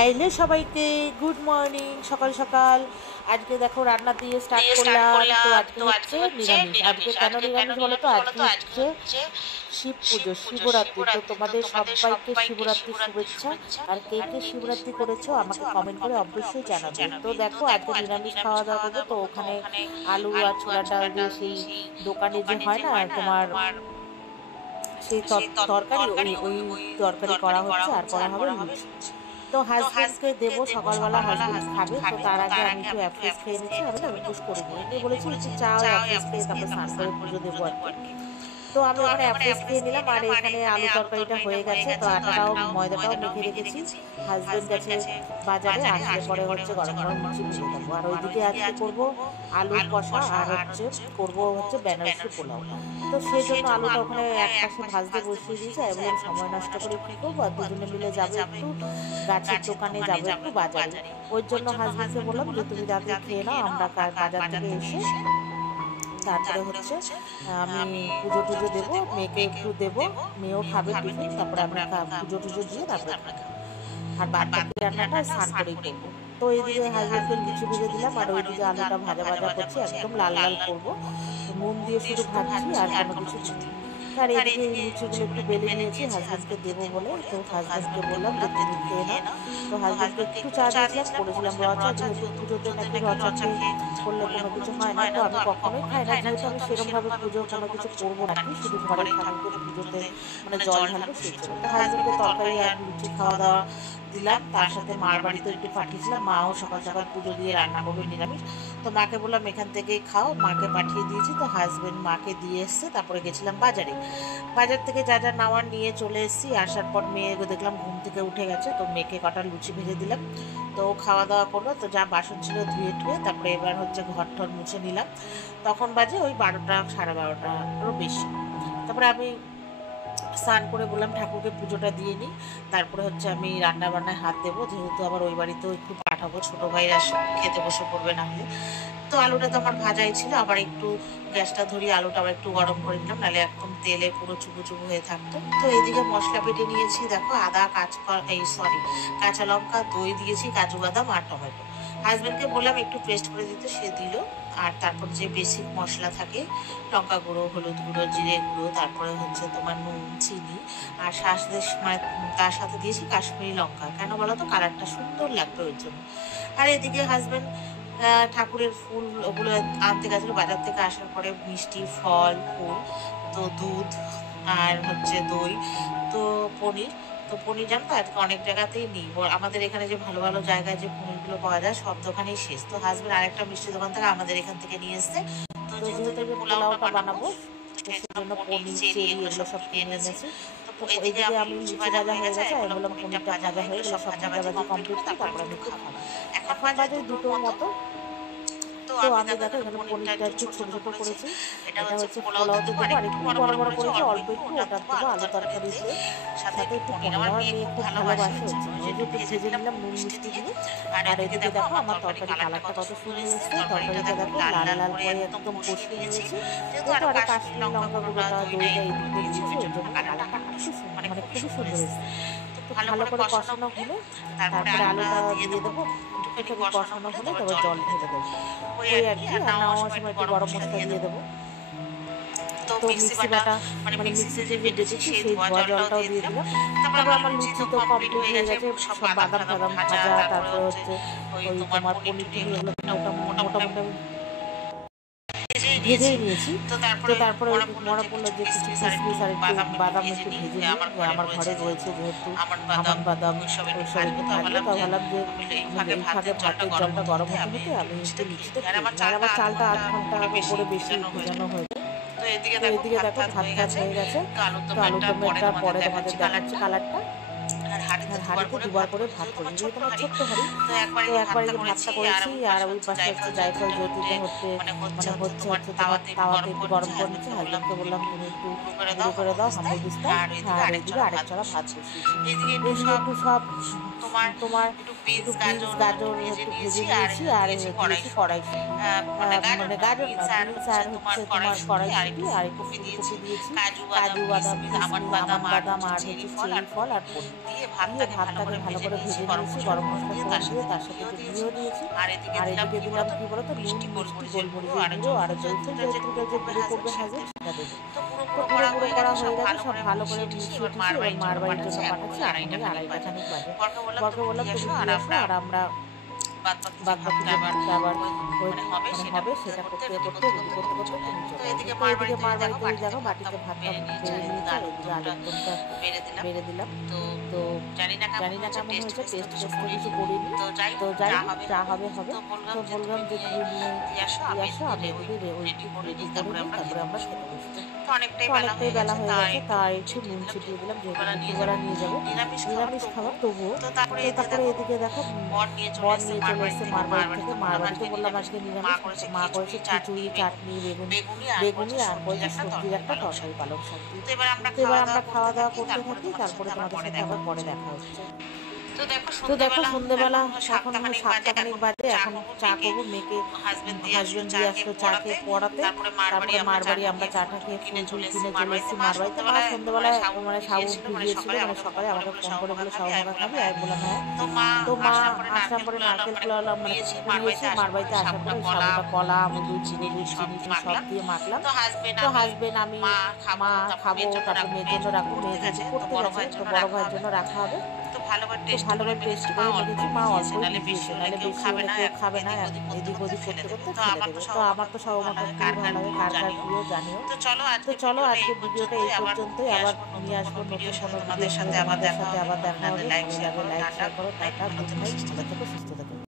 Hello সবাইকে, good morning. সকাল সকাল আজকে দেখো রান্না দিয়ে স্টার্ট করলাম। তো আজকে হচ্ছে নিরামিষ। আজকে কেন নিরামিষ বলো তো? আজকে হচ্ছে শিব পুজো, শিবরাত্রি। তো তোমাদের সবাইকে শিবরাত্রির শুভেচ্ছা। আর কে কে শিবরাত্রি করেছো আমাকে কমেন্ট করে অবশ্যই জানাবে। তো দেখো আজকে নিরামিষ খাওয়া দাওয়া করবো। তো ওখানে আলু আর ছোলার ডাল দিয়ে সেই দোকানে যে হয় না তোমার সেই তরকারি, ওই তরকারি করা হচ্ছে আর করা হবে লুচি। তো হাজবেন্ডকে দেবো সকালবেলা, হাজবেন্ড খাবে। তো তার আগে আমি একটু অ্যাফ্রেশ খেয়ে নিচ্ছি। আমি না উপোস করিনি, এমনি বলেছি একটু চা অ্যাফ্রেশ খেয়ে তারপর স্নান করে পুজো দেবো আর কি। তো আমি ওখানে অ্যাফ্রেশ খেয়ে নিলাম। আর এখানে আলু তরকারিটা হয়ে গেছে। তো আটাটাও ময়দাটাও মেখে রেখেছি। হাজবেন্ড গেছে বাজারে, আসলে পরে হচ্ছে গরম গরম লুচি ভেজে দেবো। আর ওইদিকে আজকে করবো আলুর কষা আর করবো হচ্ছে বেনারসি পোলাও। তো সেই জন্য আলুটা ওখানে এক পাশে ভাজতে বসিয়ে দিয়েছে। এবং সময় নষ্ট করে কী করবো, আর দুজনে মিলে যাবে একটু গাছের দোকানে, যাবে একটু বাজারে। ওই জন্য হাজবেন্ডকে বললাম যে তুমি তাড়াতাড়ি খেয়ে নাও, আমরা বাজার থেকে এসে তারপরে হচ্ছে আমি পুজো টুজো দেবো, মেয়েকে একটু দেবো, মেয়েও খাবে টিফিন, তারপরে আমরা পুজো টুজো দিয়ে তারপরে আর বাদ বাকি রান্নাটা স্নান করেই করবো। তো এইদিকে হাজবেন্ডকে লুচি ভেজে দিলাম। আর ওইদিকে আলুটা ভাজা ভাজা করছি, একদম লাল লাল করবো। নুন দিয়ে শুধু ভাজছি আর কোনো কিছু। আর এদিকে এই লুচিগুলো একটু বেলে নিয়েছি হাজবেন্ডকে দেবো বলে। তো হাজবেন্ডকে বললাম যে তুমি খেয়ে নাও। তো হাজবেন্ডকে একটু চা দিয়েছিলাম, করেছিলাম র চা, যেহেতু পুজোতে নাকি র চা খেয়ে করলে কোনো কিছু হয় না। তো আমি কখনোই খাই না, যেহেতু আমি সেরকমভাবে পুজো কোনো কিছু করবো নাকি, শুধু ঘরে ঠাকুরকে পুজোতে মানে জল ঢালবো সেই জন্য। তো হাজবেন্ডকে তরকারি আর লুচি খাওয়া দাওয়া দিলাম। তার সাথে মার বাড়িতে একটু পাঠিয়েছিলাম, মাও সকাল সকাল পুজো দিয়ে রান্না করবে নিরামিষ। তো মাকে বললাম এখান থেকেই খাও, মাকে পাঠিয়ে দিয়েছি। তো হাজবেন্ড মাকে দিয়ে এসছে, তারপরে গেছিলাম বাজারে। বাজার থেকে যা যা নেওয়ার নিয়ে চলে এসেছি। আসার পর মেয়েকে দেখলাম ঘুম থেকে উঠে গেছে। তো মেয়েকে কটা লুচি ভেজে দিলাম। তো খাওয়া দাওয়া করলো। তো যা বাসন ছিল ধুয়ে টুয়ে তারপরে এবার হচ্ছে ঘর ঠর মুছে নিলাম। তখন বাজে ওই 12টা, সাড়ে 12টারও বেশি। তারপরে আমি স্নান করে বললাম ঠাকুরকে পুজোটা দিয়ে নিই, তারপরে হচ্ছে আমি রান্না বান্নায় হাত দেবো, যেহেতু আবার ওই বাড়িতেও একটু পাঠাবো, ছোটো ভাইরা খেতে বসে পড়বে না হলে। তো আলুটা তো আমার ভাজাই ছিল, আবার একটু গ্যাসটা ধরিয়ে আলুটা আবার একটু গরম করে নিলাম, নাহলে একদম তেলে পুরো চুপু চুপু হয়ে থাকতো। তো এইদিকে মশলা বেটে নিয়েছি, দেখো আদা, কাঁচা লঙ্কা, দই দিয়েছি, কাজু বাদাম আর টমেটো। হাজব্যান্ডকে বললাম একটু পেস্ট করে দিতে, সে দিল। আর তারপর যে বেসিক মশলা থাকে, লঙ্কা গুঁড়ো, হলুদ গুঁড়ো, জিরে গুঁড়ো, তারপরে হচ্ছে তোমার নুন, চিনি, আর মানে তার সাথে দিয়েছি কাশ্মীরি লঙ্কা। কেন বলো তো, কালারটা সুন্দর লাগবে ওই জন্য। আর এদিকে হাজব্যান্ড ঠাকুরের ফুল ওগুলো আনতে গেছিলো বাজার থেকে। আসার পরে মিষ্টি, ফল, ফুল, তো দুধ আর হচ্ছে দই, তো পনির। তো পনির জানো তো আজকে অনেক জায়গাতেই নেই, আমাদের এখানে যে ভালো ভালো জায়গায় যে পনিরগুলো পাওয়া যায় সব দোকানেই শেষ। তো হাজবেন্ড আরেকটা মিষ্টি দোকান থেকে আমাদের এখান থেকে নিয়ে এসছে। তো যেহেতু পোলাওটা বানাবো সেজন্য পনির, চেরি এগুলো সব কিনে এনেছি। তো এইদিকে আমি লুচি ভাজা হয়ে গেছে, আমি বললাম পনিরটা ভাজা হয়ে গেলে সব ভাজাভাজি কমপ্লিট করে তারপরে আমি খাবো। এখন বাজে 2টোর মতো। তো আমি দেখো এখানে পনিরটা একটু ছোটো ছোটো করেছি, এটা হচ্ছে পোলাওতে দেবো। আর একটু বড় বড় করেছি, অল্প একটু ওটা দেবো আলু তরকারিতে, সাথে একটু পনির। আমার মেয়ে খুব ভালোবাসে, একটু ভেজে নিলাম নুন মিষ্টি দিয়ে। আর এদিকে দেখো আমার তরকারি কালারটা কত সুন্দর এসেছে। তরকারিটা দেখো লাল লাল করে একদম কষিয়ে নিয়েছি, যেহেতু আর কাশ্মীরি লঙ্কা গুঁড়োটা, দইটা এদিকে দিয়েছি, ওই জন্য কালারটা খুব সুন্দর, মানে খুবই সুন্দর এসেছে। তো ভালো করে কষানো হলে তারপরে আলুটা দিয়ে দেবো। একটুখানি কষানো হলে তারপর জল ঢেলে দেবো, ওই আর কি। আর নামার সময় একটু গরম মশলা দিয়ে দেবো। তো মিক্সি বাটা মানে মিক্সিতে যে বেটেছি সেই ধোয়া জলটাও দিয়ে দিলাম। তারপর আমার লুচি তো কমপ্লিট হয়ে গেছে, সব বাদাম টাদাম ভাজা, তারপরে হচ্ছে ওই তোমার পনির টনির এগুলো মোটামুটি ভেজেই নিয়েছি। তো তারপরে মনে পড়লো যে কিছু কিশমিশ আর একটু বাদাম একটু ভেজে নিই, আমার ঘরে রয়েছে যেহেতু আমন্ড বাদাম ওইসব একটু থাকবে। তো ভাবলাম যে এই ফাঁকে ভাতের জলটা গরম হতে হতে আমি একটু লুচিটা খেয়ে নিই। আর আমার চালটা 8 ঘন্টা করে বেশি ভেজানো হয়ে যায়। তো এদিকে দেখো ভাত হয়ে গেছে। তো আলুর দমটা পরে তোমাদের দেখাচ্ছি কালারটা। আর হাঁড়িতে দুবার করে ভাত করি, যেহেতু আমার ছোট্ট হাঁড়ি। তো একবারে ভাতটা করেছি। আর ওই পাশে হচ্ছে জায়ফল জ্যোতিতে হচ্ছে তাওয়াতে একটু গরম করে নিচ্ছি। হাজবেন্ডকে বললাম তুমি একটু গুঁড়ো করে দাও, সামনে দিস্তা। আর এদিকে আরেক চড়া ভাত বসিয়েছি। এদিকে একটু সব তোমার একটু একটু বিনস বিনস গাজর একটু ভেজে নিয়েছি আর দিয়েছি দিয়েছি কড়াইশুঁটি, মানে গাজর না বিনস আর হচ্ছে তোমার কড়াইশুঁটি আর একটু ফুলকপি দিয়েছি, কাজু বাদাম কিশমিশ আমন্ড বাদাম আর হচ্ছে চেরি ফল আর পনির দিয়ে ভাতটাকে ভালো করে ভেজে নিয়েছি, গরম মশলা ফোড়ন দিয়ে তার সাথে একটু ঘিও দিয়েছি। আর এদিকে দিলাম কি বলতো নুন মিষ্টি গোলমরিচের গুঁড়ো আর জৈত্রী যে গুঁড়ো করবে হাজবেন্ড সেটা দেবে। তো পুরো গুঁড়ো করা হয়ে গেছে, সব ভালো করে মিশিয়ে টিশিয়ে এবার মার বাড়ির জন্য পাঠাচ্ছি। এখন ওই 2:30 খানিক বাজে। বরকে বললাম তুমি দিয়ে আসো আর আমরা বাদ বাকি যে ভাতটা আবার হবে সেটা করতে করতে রেডি করতে করতে তুমি চলে আসবে। তো এদিকে মার বাড়িতে ওই দেখো বাটিতে ভাতটা বেড়ে নিয়েছে, এদিকে আলুর দমটা বেড়ে দিলাম। তো জানি না কেমন হয়েছে, টেস্ট কিছু করিনি। তো যাই যা হবে হবে। তো বললাম যে তুমি নিয়ে আসো, আমি এদিকে রেডি করে নিই, তারপরে আমরা খেতে বসবো। তো অনেকটাই বেলা হয়ে গেছে, তাই একটু নুন ছিটিয়ে দিলাম যেহেতু দুপুরবেলা নিয়ে যাবো নিরামিষ খাবার তবুও। তো তারপরে এদিকে দেখো বর নিয়ে চলে এসেছে মার বাড়ি থেকে। মার বাড়িতে বললাম আজকে নিরামিষ, মা করেছে খিচুড়ি চাটনি বেগুনি আর করেছে সবজির একটা তরকারি পালং শাক দিয়ে। তো এবার আমরা খাওয়া দাওয়া করতে থাকি, তারপরে তোমাদের সাথে আবার পরে দেখা হচ্ছে। তো দেখো সন্ধ্যেবেলা এখন 7টা খানিক বাজে, এখন চা করবো। মেয়েকে হাজবেন্ড দিয়ে আসলো চা খেয়ে পড়াতে, তারপরে মার বাড়ি আমরা চাটা খেয়ে ফুল টুল কিনে চলে এসেছি মার বাড়িতে। মা সন্ধ্যেবেলায় মানে সাবু ভিজিয়েছিল, মানে সকালে আমাকে ফোন করে বলে সাবু মাখা খাবি, আমি বললাম হ্যাঁ। তো মা আসার পরে নারকেল কুড়ালাম, মানে কুড়িয়েছি মার বাড়িতে আসার পরে সাবুটা কলা আমুল চিনি সব দিয়ে মাখলাম। তো হাজবেন্ড আমি মা খাবো, তারপরে মেয়ের জন্য রাখবো, মেয়ে যেহেতু পড়তে গেছে তো বড় ভাইয়ের জন্য রাখা হবে। তো ভালোভাবে টেস্ট করে রেখেছি, মা অল্পই দিয়েছে, নাহলে বেশি হলে কেউ খাবে না, এদিক ওদিক করতে করতে ফেলে দেবে। তো আমার তো সব আমাকে খুবই ভালো লাগে, কার কার প্রিয় জানিও। তো চলো আজকে ভিডিওটা এই পর্যন্তই, আবার নিয়ে আসবো নতুন কোনো ভিডিওর সাথে, আমাদের সাথে আবার দেখা হবে। ভালো লাগে লাইক শেয়ার করো, টাটা, গুড নাইট, ভালো থেকো, সুস্থ থেকো।